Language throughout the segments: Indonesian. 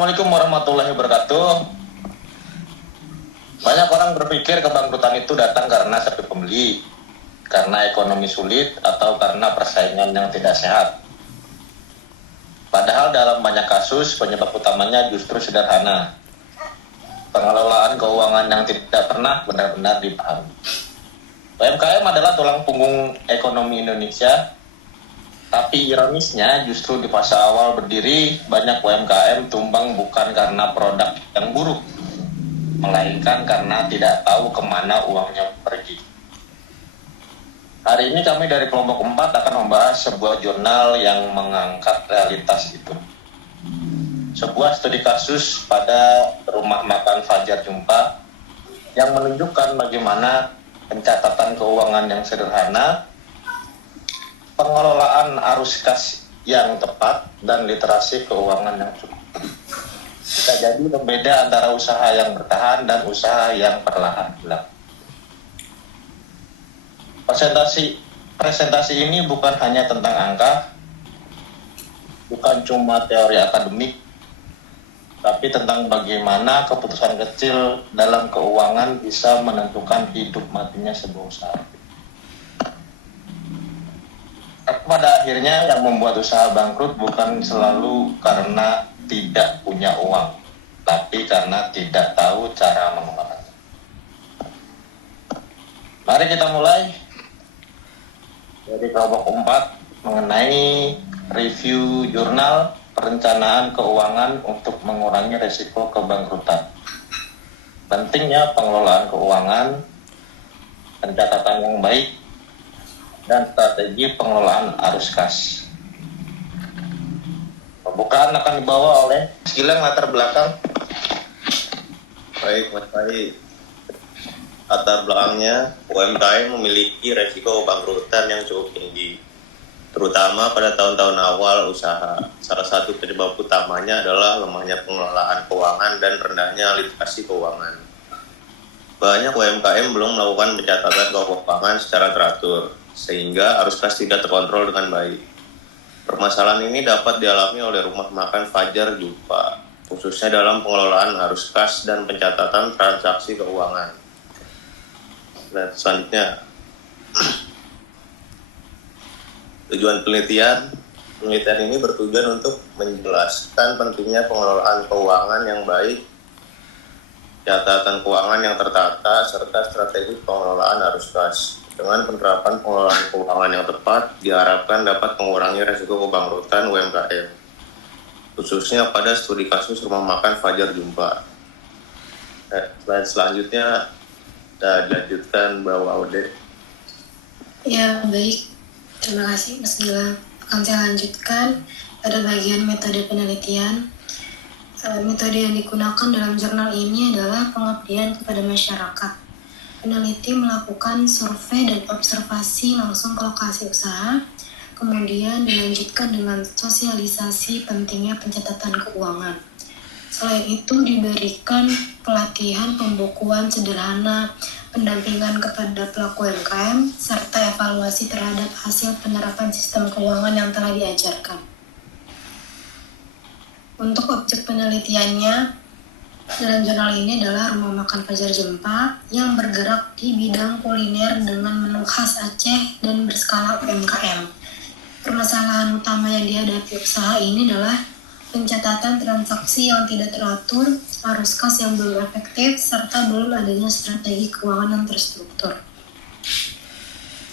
Assalamualaikum warahmatullahi wabarakatuh. Banyak orang berpikir kebangkrutan itu datang karena sepi pembeli, karena ekonomi sulit, atau karena persaingan yang tidak sehat. Padahal dalam banyak kasus, penyebab utamanya justru sederhana. Pengelolaan keuangan yang tidak pernah benar-benar dipahami. UMKM adalah tulang punggung ekonomi Indonesia. Tapi ironisnya justru di fase awal berdiri banyak UMKM tumbang bukan karena produk yang buruk, melainkan karena tidak tahu kemana uangnya pergi. Hari ini kami dari kelompok 4 akan membahas sebuah jurnal yang mengangkat realitas itu. Sebuah studi kasus pada rumah makan Fajar Jumpa yang menunjukkan bagaimana pencatatan keuangan yang sederhana, pengelolaan arus kas yang tepat, dan literasi keuangan yang cukup bisa jadi pembeda antara usaha yang bertahan dan usaha yang perlahan hilang. Presentasi ini bukan hanya tentang angka, bukan cuma teori akademik, tapi tentang bagaimana keputusan kecil dalam keuangan bisa menentukan hidup matinya sebuah usaha. Pada akhirnya yang membuat usaha bangkrut bukan selalu karena tidak punya uang, tapi karena tidak tahu cara mengelolanya. Mari kita mulai dari kelompok 4 mengenai review jurnal perencanaan keuangan untuk mengurangi risiko kebangkrutan. Pentingnya pengelolaan keuangan, pencatatan yang baik, dan strategi pengelolaan arus kas. Pembukaan akan dibawa oleh Gilang, latar belakang. Baik, Mas Pai. Latar belakangnya, UMKM memiliki resiko bangkrutan yang cukup tinggi, terutama pada tahun-tahun awal usaha. Salah satu penyebab utamanya adalah lemahnya pengelolaan keuangan dan rendahnya literasi keuangan. Banyak UMKM belum melakukan pencatatan keuangan secara teratur, sehingga arus kas tidak terkontrol dengan baik. Permasalahan ini dapat dialami oleh rumah makan Fajar Jumpa, khususnya dalam pengelolaan arus kas dan pencatatan transaksi keuangan. Dan selanjutnya, tujuan penelitian ini bertujuan untuk menjelaskan pentingnya pengelolaan keuangan yang baik, catatan keuangan yang tertata, serta strategi pengelolaan arus kas. Dengan penerapan pengelolaan keuangan yang tepat, diharapkan dapat mengurangi risiko kebangkrutan UMKM, khususnya pada studi kasus rumah makan Fajar Jumpa. Slide selanjutnya dilanjutkan Mbak Aude. Ya, baik. Terima kasih Mas Gilang. Akan saya lanjutkan pada bagian metode penelitian. Metode yang digunakan dalam jurnal ini adalah pengabdian kepada masyarakat. Peneliti melakukan survei dan observasi langsung ke lokasi usaha, kemudian dilanjutkan dengan sosialisasi pentingnya pencatatan keuangan. Selain itu diberikan pelatihan pembukuan sederhana, pendampingan kepada pelaku UMKM, serta evaluasi terhadap hasil penerapan sistem keuangan yang telah diajarkan. Untuk objek penelitiannya, dalam jurnal ini adalah rumah makan Fajar Jumpa yang bergerak di bidang kuliner dengan menu khas Aceh dan berskala UMKM. Permasalahan utama yang dihadapi usaha ini adalah pencatatan transaksi yang tidak teratur, arus kas yang belum efektif, serta belum adanya strategi keuangan yang terstruktur.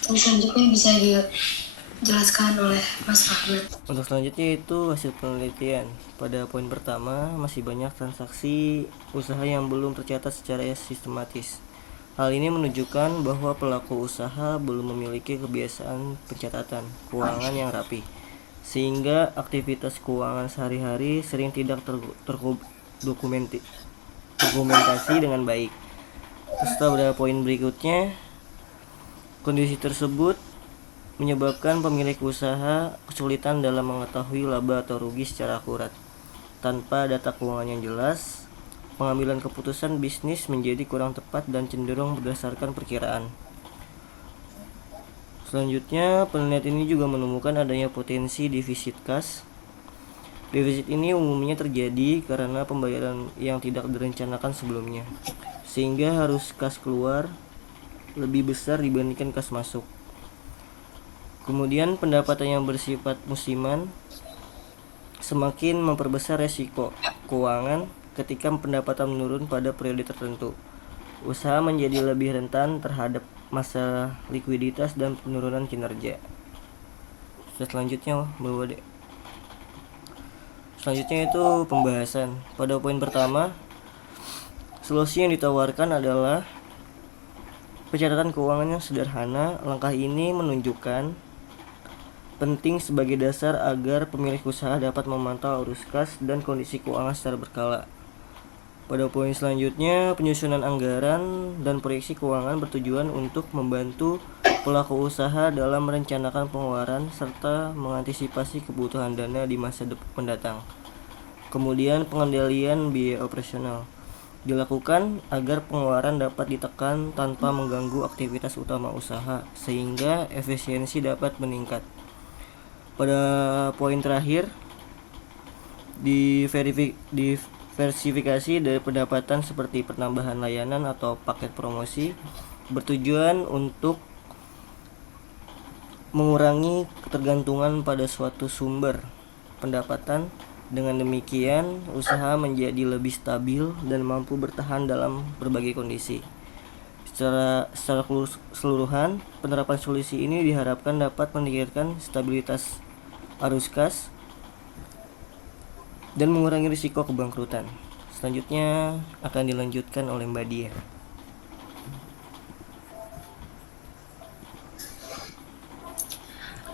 Dan selanjutnya bisa dijelaskan oleh Mas Ahmad. Untuk selanjutnya itu hasil penelitian. Pada poin pertama, masih banyak transaksi usaha yang belum tercatat secara sistematis. Hal ini menunjukkan bahwa pelaku usaha belum memiliki kebiasaan pencatatan keuangan yang rapi, sehingga aktivitas keuangan sehari-hari sering tidak terdokumentasi dengan baik. Setelah pada poin berikutnya, kondisi tersebut menyebabkan pemilik usaha kesulitan dalam mengetahui laba atau rugi secara akurat. Tanpa data keuangan yang jelas, pengambilan keputusan bisnis menjadi kurang tepat dan cenderung berdasarkan perkiraan. Selanjutnya, penelitian ini juga menemukan adanya potensi defisit kas Defisit ini umumnya terjadi karena pembayaran yang tidak direncanakan sebelumnya, sehingga harus kas keluar lebih besar dibandingkan kas masuk. Kemudian pendapatan yang bersifat musiman semakin memperbesar resiko keuangan ketika pendapatan menurun pada periode tertentu. Usaha menjadi lebih rentan terhadap masalah likuiditas dan penurunan kinerja. Selanjutnya, Selanjutnya itu pembahasan. Pada poin pertama, solusi yang ditawarkan adalah pencatatan keuangan yang sederhana. Langkah ini menunjukkan penting sebagai dasar agar pemilik usaha dapat memantau arus kas dan kondisi keuangan secara berkala. Pada poin selanjutnya, penyusunan anggaran dan proyeksi keuangan bertujuan untuk membantu pelaku usaha dalam merencanakan pengeluaran serta mengantisipasi kebutuhan dana di masa mendatang. Kemudian pengendalian biaya operasional dilakukan agar pengeluaran dapat ditekan tanpa mengganggu aktivitas utama usaha sehingga efisiensi dapat meningkat. Pada poin terakhir, diversifikasi dari pendapatan seperti penambahan layanan atau paket promosi bertujuan untuk mengurangi ketergantungan pada suatu sumber pendapatan. Dengan demikian, usaha menjadi lebih stabil dan mampu bertahan dalam berbagai kondisi. Secara keseluruhan, penerapan solusi ini diharapkan dapat meningkatkan stabilitas arus kas dan mengurangi risiko kebangkrutan. Selanjutnya akan dilanjutkan oleh Mbak Dia.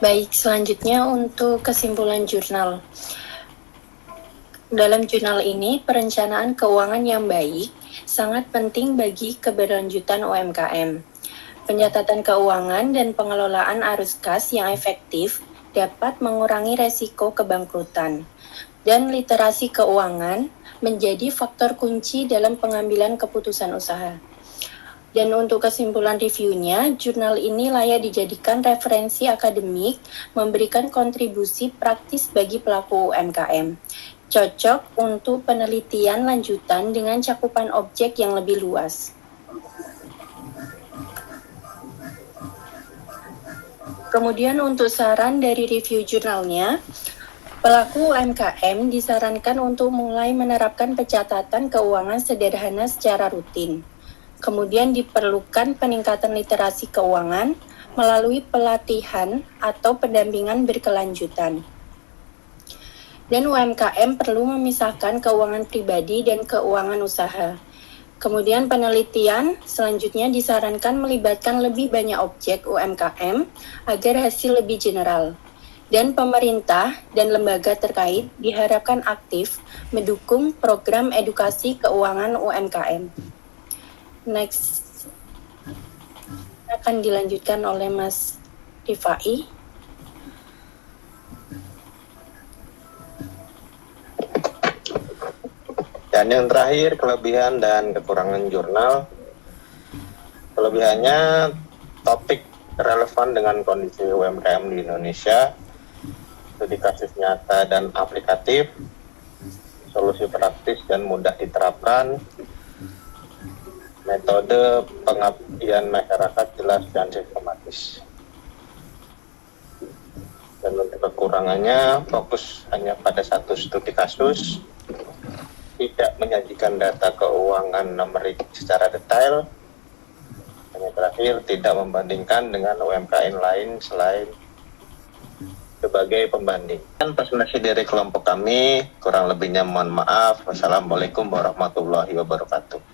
Baik, selanjutnya untuk kesimpulan jurnal. Dalam jurnal ini, perencanaan keuangan yang baik sangat penting bagi keberlanjutan UMKM. Pencatatan keuangan dan pengelolaan arus kas yang efektif dapat mengurangi resiko kebangkrutan. Dan literasi keuangan menjadi faktor kunci dalam pengambilan keputusan usaha. Dan untuk kesimpulan reviewnya, jurnal ini layak dijadikan referensi akademik, memberikan kontribusi praktis bagi pelaku UMKM. Cocok untuk penelitian lanjutan dengan cakupan objek yang lebih luas. Kemudian untuk saran dari review jurnalnya, pelaku UMKM disarankan untuk mulai menerapkan pencatatan keuangan sederhana secara rutin. Kemudian diperlukan peningkatan literasi keuangan melalui pelatihan atau pendampingan berkelanjutan. Dan UMKM perlu memisahkan keuangan pribadi dan keuangan usaha. Kemudian penelitian selanjutnya disarankan melibatkan lebih banyak objek UMKM agar hasil lebih general. Dan pemerintah dan lembaga terkait diharapkan aktif mendukung program edukasi keuangan UMKM. Next akan dilanjutkan oleh Mas Rifai. Dan yang terakhir, kelebihan dan kekurangan jurnal. Kelebihannya, topik relevan dengan kondisi UMKM di Indonesia, studi kasus nyata dan aplikatif, solusi praktis dan mudah diterapkan, metode pengabdian masyarakat jelas dan sistematis. Dan untuk kekurangannya, fokus hanya pada satu studi kasus, tidak menyajikan data keuangan numerik secara detail, hanya terakhir tidak membandingkan dengan UMKM lain selain sebagai pembanding. Dan presentasi dari kelompok kami, kurang lebihnya mohon maaf. Wassalamualaikum warahmatullahi wabarakatuh.